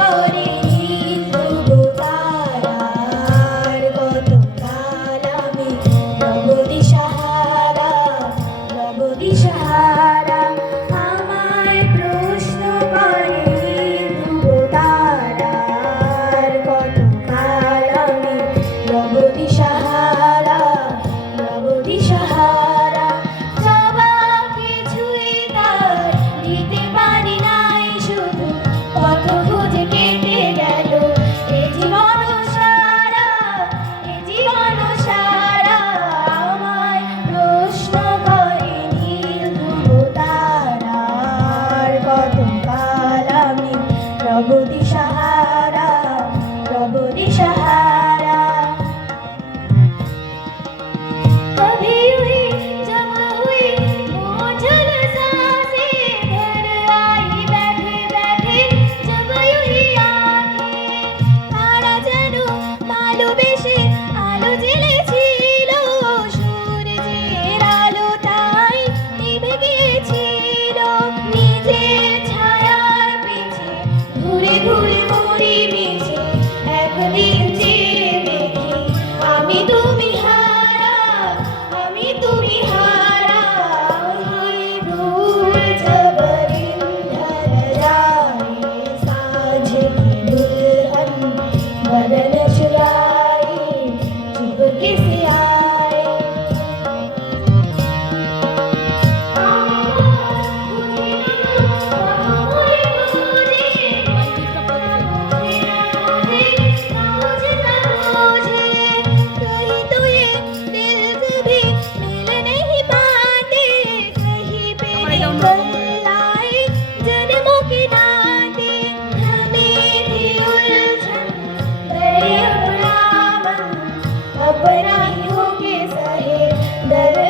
করেনি ধ্রুব তারার কত কাল আমি রব দিশাহারা রব দিশাহারা আমায় প্রশ্ন করেনি ধ্রুব তারার কত কাল আমি রব দিশাহারা রব দিশাহারা জবাব কিছুই তার দিতে পারি নাই শুধু পথ খুঁজে কেটে গেল এ জীবন সারা এ জীবন সারা আমায় প্রশ্ন করে নীল ধ্রুব তারার কত কাল আমি রব দিশাহারা রব দিশাহারা कभी हुई जब हुई बोझल सांसें घर आई बैठे बैठे जब यूं ही आंखें तारा যেন ভালোবেসে আলো জ্বেলেছিল সূর্যের আলোটাই নিভে গিয়েছিল নিজের ছায়ার পিছে ঘুরে ঘুরে ঘুরি মিছে একদিন চেয়ে দেখি আমি তুমি হারা আমি তুমি হারা हाय दूर जब ढल जाए साँझ की दुल्हन बदन चुराए चुपके से आए कहीं तो ये दिल कभी मिल नहीं पाते कहीं पे निकल आए जन्मों के नाते हमें थी उलझन दरिया अपना ही होके सहे दर